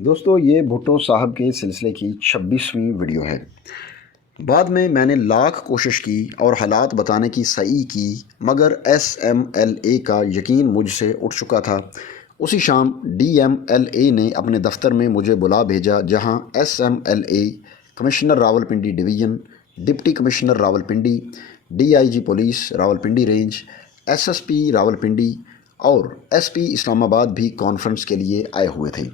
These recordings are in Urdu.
دوستو یہ بھٹو صاحب کے سلسلے کی 26ویں ویڈیو ہے۔ بعد میں نے لاکھ کوشش کی اور حالات بتانے کی سعی کی، مگر SMLA کا یقین مجھ سے اٹھ چکا تھا۔ اسی شام DMLA نے اپنے دفتر میں مجھے بلا بھیجا، جہاں SMLA commissioner Rawalpindi division, deputy commissioner Rawalpindi, DIG police Rawalpindi range, SSP Rawalpindi اور SP اسلام آباد بھی کانفرنس کے لیے آئے ہوئے تھے۔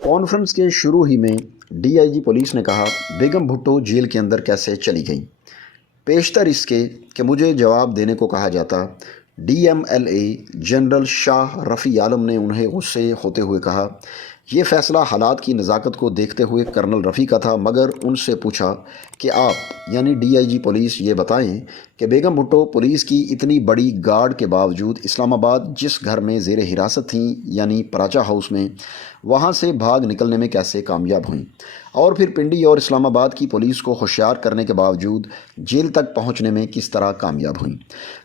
کانفرنس کے شروع ہی میں DIG پولیس نے کہا، بیگم بھٹو جیل کے اندر کیسے چلی گئیں؟ پیشتر اس کے کہ مجھے جواب دینے کو کہا جاتا، DMLA جنرل شاہ رفیع عالم نے انہیں غصے ہوتے ہوئے کہا، یہ فیصلہ حالات کی نزاکت کو دیکھتے ہوئے کرنل رفیع کا تھا، مگر ان سے پوچھا کہ آپ یعنی DIG پولیس یہ بتائیں کہ بیگم بھٹو پولیس کی اتنی بڑی گارڈ کے باوجود اسلام آباد جس گھر میں زیر حراست تھیں یعنی پراچا ہاؤس میں، وہاں سے بھاگ نکلنے میں کیسے کامیاب ہوئیں، اور پھر پنڈی اور اسلام آباد کی پولیس کو ہوشیار کرنے کے باوجود جیل تک پہنچنے میں کس طرح کامیاب ہوئیں۔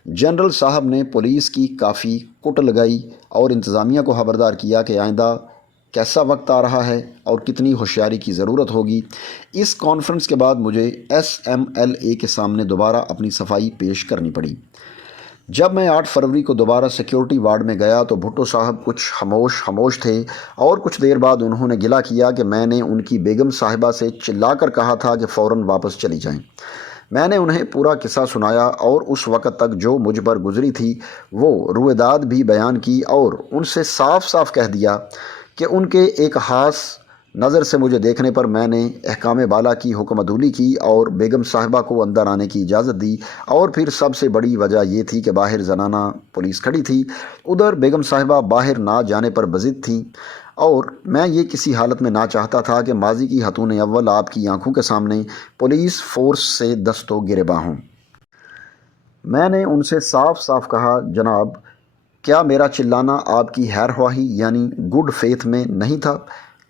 جنرل صاحب نے پولیس کی کافی کٹ لگائی اور انتظامیہ کو خبردار کیا کہ آئندہ کیسا وقت آ رہا ہے اور کتنی ہوشیاری کی ضرورت ہوگی۔ اس کانفرنس کے بعد مجھے SMLA کے سامنے دوبارہ اپنی صفائی پیش کرنی پڑی۔ جب میں 8 فروری کو دوبارہ سیکیورٹی وارڈ میں گیا تو بھٹو صاحب کچھ خاموش تھے، اور کچھ دیر بعد انہوں نے گلہ کیا کہ میں نے ان کی بیگم صاحبہ سے چلا کر کہا تھا کہ فوراً واپس چلی جائیں۔ میں نے انہیں پورا قصہ سنایا اور اس وقت تک جو مجھ پر گزری تھی وہ رویداد بھی بیان کی، اور ان سے صاف کہہ دیا کہ ان کے ایک خاص نظر سے مجھے دیکھنے پر میں نے احکام بالا کی حکم عدولی کی اور بیگم صاحبہ کو اندر آنے کی اجازت دی، اور پھر سب سے بڑی وجہ یہ تھی کہ باہر زنانہ پولیس کھڑی تھی، ادھر بیگم صاحبہ باہر نہ جانے پر بضد تھیں، اور میں یہ کسی حالت میں نہ چاہتا تھا کہ ماضی کی خاتون اول آپ کی آنکھوں کے سامنے پولیس فورس سے دست و گریباں ہوں۔ میں نے ان سے صاف کہا، جناب کیا میرا چلانا آپ کی خیر خواہی یعنی گڈ فیتھ میں نہیں تھا؟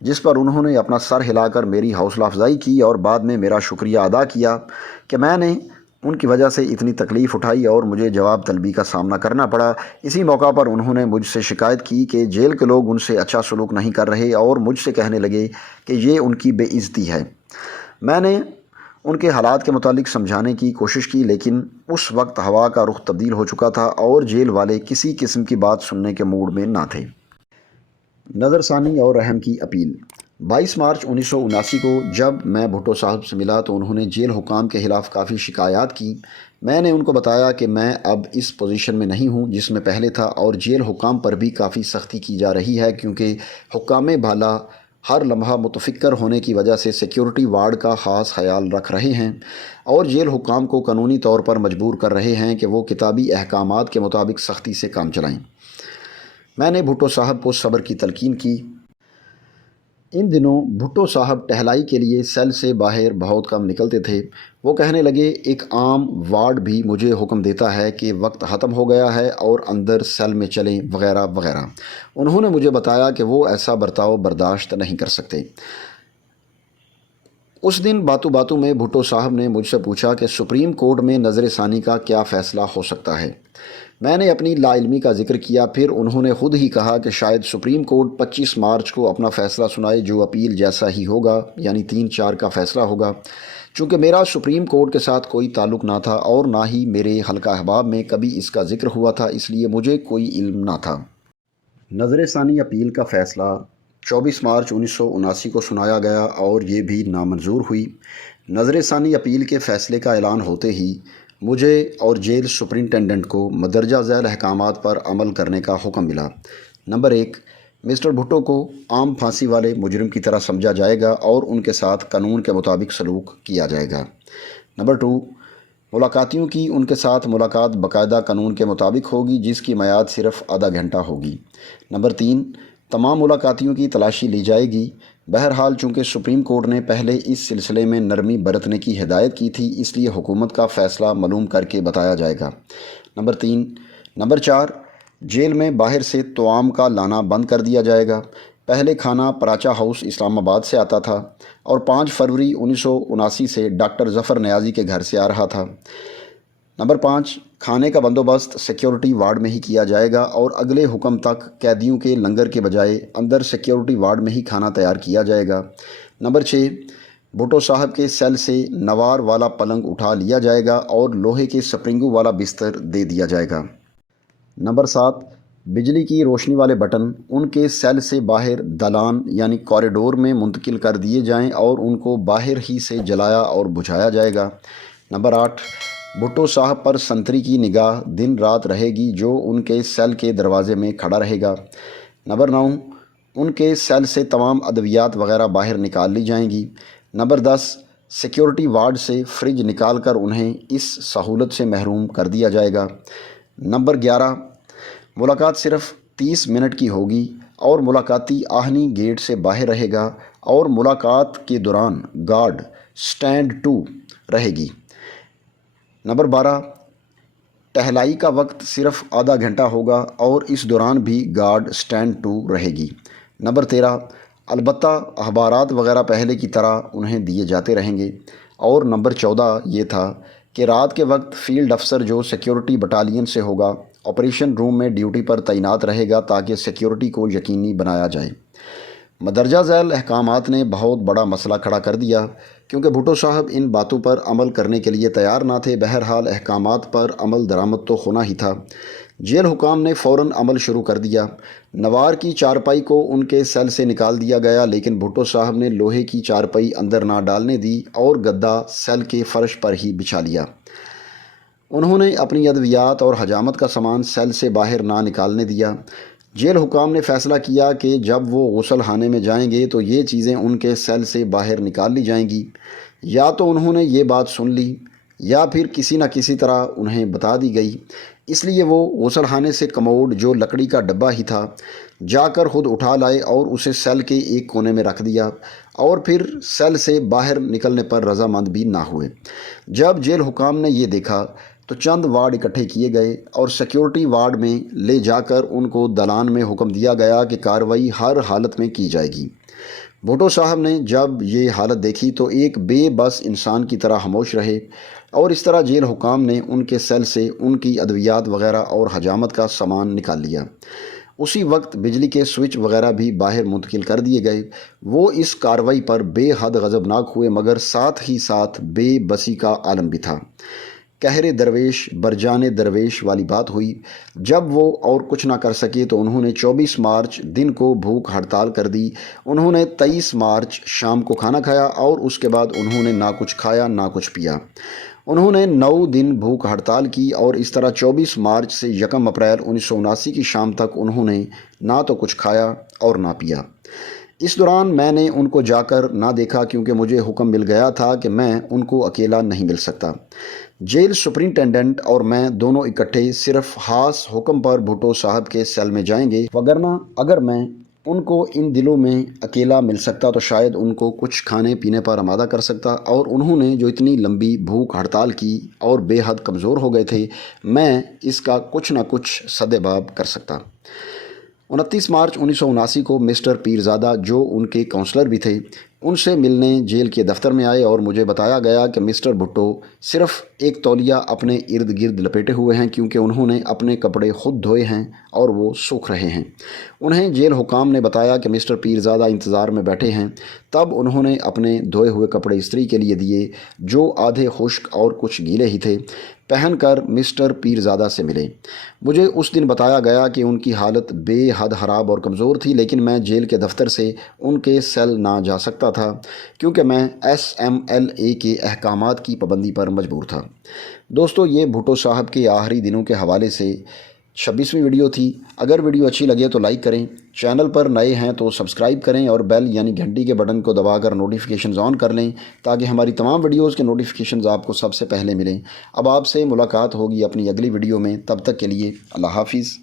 جس پر انہوں نے اپنا سر ہلا کر میری حوصلہ افزائی کی اور بعد میں میرا شکریہ ادا کیا کہ میں نے ان کی وجہ سے اتنی تکلیف اٹھائی اور مجھے جواب طلبی کا سامنا کرنا پڑا۔ اسی موقع پر انہوں نے مجھ سے شکایت کی کہ جیل کے لوگ ان سے اچھا سلوک نہیں کر رہے، اور مجھ سے کہنے لگے کہ یہ ان کی بے عزتی ہے۔ میں نے ان کے حالات کے متعلق سمجھانے کی کوشش کی، لیکن اس وقت ہوا کا رخ تبدیل ہو چکا تھا اور جیل والے کسی قسم کی بات سننے کے موڈ میں نہ تھے۔ نظر ثانی اور رحم کی اپیل۔ 22 مارچ 1979 کو جب میں بھٹو صاحب سے ملا تو انہوں نے جیل حکام کے خلاف کافی شکایات کی۔ میں نے ان کو بتایا کہ میں اب اس پوزیشن میں نہیں ہوں جس میں پہلے تھا، اور جیل حکام پر بھی کافی سختی کی جا رہی ہے، کیونکہ حکام بالا ہر لمحہ متفکر ہونے کی وجہ سے سیکیورٹی وارڈ کا خاص خیال رکھ رہے ہیں، اور جیل حکام کو قانونی طور پر مجبور کر رہے ہیں کہ وہ کتابی احکامات کے مطابق سختی سے کام چلائیں۔ میں نے بھٹو صاحب کو صبر کی تلقین کی۔ ان دنوں بھٹو صاحب ٹہلائی کے لیے سیل سے باہر بہت کم نکلتے تھے۔ وہ کہنے لگے، ایک عام وارڈ بھی مجھے حکم دیتا ہے کہ وقت ختم ہو گیا ہے اور اندر سیل میں چلیں وغیرہ وغیرہ۔ انہوں نے مجھے بتایا کہ وہ ایسا برتاؤ برداشت نہیں کر سکتے۔ اس دن باتوں میں بھٹو صاحب نے مجھ سے پوچھا کہ سپریم کورٹ میں نظر ثانی کا کیا فیصلہ ہو سکتا ہے۔ میں نے اپنی لا علمی کا ذکر کیا، پھر انہوں نے خود ہی کہا کہ شاید سپریم کورٹ 25 مارچ کو اپنا فیصلہ سنائے، جو اپیل جیسا ہی ہوگا، یعنی 3-4 کا فیصلہ ہوگا۔ چونکہ میرا سپریم کورٹ کے ساتھ کوئی تعلق نہ تھا اور نہ ہی میرے حلقہ احباب میں کبھی اس کا ذکر ہوا تھا، اس لیے مجھے کوئی علم نہ تھا۔ نظر ثانی اپیل کا فیصلہ 24 مارچ 1979 کو سنایا گیا اور یہ بھی نامنظور ہوئی۔ نظر ثانی اپیل کے فیصلے کا اعلان ہوتے ہی مجھے اور جیل سپرنٹینڈنٹ کو مندرجہ ذیل احکامات پر عمل کرنے کا حکم ملا۔ نمبر 1، مسٹر بھٹو کو عام پھانسی والے مجرم کی طرح سمجھا جائے گا اور ان کے ساتھ قانون کے مطابق سلوک کیا جائے گا۔ نمبر 2، ملاقاتیوں کی ان کے ساتھ ملاقات باقاعدہ قانون کے مطابق ہوگی، جس کی میعاد صرف آدھا گھنٹہ ہوگی۔ نمبر 3، تمام ملاقاتیوں کی تلاشی لی جائے گی۔ بہرحال چونکہ سپریم کورٹ نے پہلے اس سلسلے میں نرمی برتنے کی ہدایت کی تھی، اس لیے حکومت کا فیصلہ معلوم کر کے بتایا جائے گا۔ نمبر 4، جیل میں باہر سے طعام کا لانا بند کر دیا جائے گا۔ پہلے کھانا پراچا ہاؤس اسلام آباد سے آتا تھا اور 5 فروری 1979 سے ڈاکٹر ظفر نیازی کے گھر سے آ رہا تھا۔ نمبر 5، کھانے کا بندوبست سیکیورٹی وارڈ میں ہی کیا جائے گا اور اگلے حکم تک قیدیوں کے لنگر کے بجائے اندر سیکیورٹی وارڈ میں ہی کھانا تیار کیا جائے گا۔ نمبر 6، بھٹو صاحب کے سیل سے نوار والا پلنگ اٹھا لیا جائے گا اور لوہے کے سپرنگوں والا بستر دے دیا جائے گا۔ نمبر 7، بجلی کی روشنی والے بٹن ان کے سیل سے باہر دالان یعنی کوریڈور میں منتقل کر دیے جائیں اور ان کو باہر ہی سے جلایا اور بجھایا جائے گا۔ نمبر 8، بھٹو صاحب پر سنتری کی نگاہ دن رات رہے گی جو ان کے سیل کے دروازے میں کھڑا رہے گا۔ نمبر 9، ان کے سیل سے تمام ادویات وغیرہ باہر نکال لی جائیں گی۔ نمبر 10، سیکیورٹی وارڈ سے فریج نکال کر انہیں اس سہولت سے محروم کر دیا جائے گا۔ نمبر 11، ملاقات صرف 30 منٹ کی ہوگی اور ملاقاتی آہنی گیٹ سے باہر رہے گا اور ملاقات کے دوران گارڈ سٹینڈ 2 رہے گی۔ نمبر 12، ٹہلائی کا وقت صرف آدھا گھنٹہ ہوگا اور اس دوران بھی گارڈ سٹینڈ 2 رہے گی۔ نمبر 13، البتہ اخبارات وغیرہ پہلے کی طرح انہیں دیے جاتے رہیں گے۔ اور نمبر 14 یہ تھا کہ رات کے وقت فیلڈ افسر جو سیکیورٹی بٹالین سے ہوگا آپریشن روم میں ڈیوٹی پر تعینات رہے گا تاکہ سیکیورٹی کو یقینی بنایا جائے۔ مندرجہ ذیل احکامات نے بہت بڑا مسئلہ کھڑا کر دیا کیونکہ بھٹو صاحب ان باتوں پر عمل کرنے کے لیے تیار نہ تھے۔ بہرحال احکامات پر عمل درآمد تو ہونا ہی تھا۔ جیل حکام نے فوراً عمل شروع کر دیا۔ نوار کی چارپائی کو ان کے سیل سے نکال دیا گیا لیکن بھٹو صاحب نے لوہے کی چارپائی اندر نہ ڈالنے دی اور گدا سیل کے فرش پر ہی بچھا لیا۔ انہوں نے اپنی ادویات اور حجامت کا سامان سیل سے باہر نہ نکالنے دیا۔ جیل حکام نے فیصلہ کیا کہ جب وہ غسل خانے میں جائیں گے تو یہ چیزیں ان کے سیل سے باہر نکال لی جائیں گی۔ یا تو انہوں نے یہ بات سن لی یا پھر کسی نہ کسی طرح انہیں بتا دی گئی، اس لیے وہ غسل خانے سے کموڈ جو لکڑی کا ڈبہ ہی تھا جا کر خود اٹھا لائے اور اسے سیل کے ایک کونے میں رکھ دیا اور پھر سیل سے باہر نکلنے پر رضامند بھی نہ ہوئے۔ جب جیل حکام نے یہ دیکھا تو چند وارڈ اکٹھے کیے گئے اور سیکیورٹی وارڈ میں لے جا کر ان کو دالان میں حکم دیا گیا کہ کارروائی ہر حالت میں کی جائے گی۔ بھٹو صاحب نے جب یہ حالت دیکھی تو ایک بے بس انسان کی طرح خاموش رہے اور اس طرح جیل حکام نے ان کے سیل سے ان کی ادویات وغیرہ اور حجامت کا سامان نکال لیا۔ اسی وقت بجلی کے سوئچ وغیرہ بھی باہر منتقل کر دیے گئے۔ وہ اس کارروائی پر بے حد غضبناک ہوئے مگر ساتھ ہی ساتھ بے بسی کا عالم بھی تھا۔ قہر درویش برجان درویش والی بات ہوئی۔ جب وہ اور کچھ نہ کر سکے تو انہوں نے 24 مارچ دن کو بھوک ہڑتال کر دی۔ انہوں نے 23 مارچ شام کو کھانا کھایا اور اس کے بعد انہوں نے نہ کچھ کھایا نہ کچھ پیا۔ انہوں نے 9 دن بھوک ہڑتال کی اور اس طرح 24 مارچ سے 1 اپریل 1979 کی شام تک انہوں نے نہ تو کچھ کھایا اور نہ پیا۔ اس دوران میں نے ان کو جا کر نہ دیکھا کیونکہ مجھے حکم مل گیا تھا کہ میں ان کو اکیلا نہیں مل سکتا۔ جیل سپرنٹینڈنٹ اور میں دونوں اکٹھے صرف خاص حکم پر بھٹو صاحب کے سیل میں جائیں گے، وگرنہ اگر میں ان کو ان دنوں میں اکیلا مل سکتا تو شاید ان کو کچھ کھانے پینے پر آمادہ کر سکتا، اور انہوں نے جو اتنی لمبی بھوک ہڑتال کی اور بے حد کمزور ہو گئے تھے، میں اس کا کچھ نہ کچھ سدباب کر سکتا۔ 29 مارچ 1979 کو مسٹر پیرزادہ جو ان کے کونسلر بھی تھے ان سے ملنے جیل کے دفتر میں آئے اور مجھے بتایا گیا کہ مسٹر بھٹو صرف ایک تولیہ اپنے ارد گرد لپیٹے ہوئے ہیں کیونکہ انہوں نے اپنے کپڑے خود دھوئے ہیں اور وہ سوکھ رہے ہیں۔ انہیں جیل حکام نے بتایا کہ مسٹر پیرزادہ انتظار میں بیٹھے ہیں۔ تب انہوں نے اپنے دھوئے ہوئے کپڑے استری کے لیے دیے جو آدھے خشک اور کچھ گیلے ہی تھے، پہن کر مسٹر پیرزادہ سے ملے۔ مجھے اس دن بتایا گیا کہ ان کی حالت بے حد خراب اور کمزور تھی، لیکن میں جیل کے دفتر سے ان کے سیل نہ جا سکتا تھا کیونکہ میں SMLA کے احکامات کی پابندی پر مجبور تھا۔ دوستو، یہ بھٹو صاحب کے آخری دنوں کے حوالے سے 26ویں ویڈیو تھی۔ اگر ویڈیو اچھی لگے تو لائک کریں، چینل پر نئے ہیں تو سبسکرائب کریں اور بیل یعنی گھنٹی کے بٹن کو دبا کر نوٹیفیکیشنز آن کر لیں تاکہ ہماری تمام ویڈیوز کے نوٹیفیکیشنز آپ کو سب سے پہلے ملیں۔ اب آپ سے ملاقات ہوگی اپنی اگلی ویڈیو میں، تب تک کے لیے اللہ حافظ۔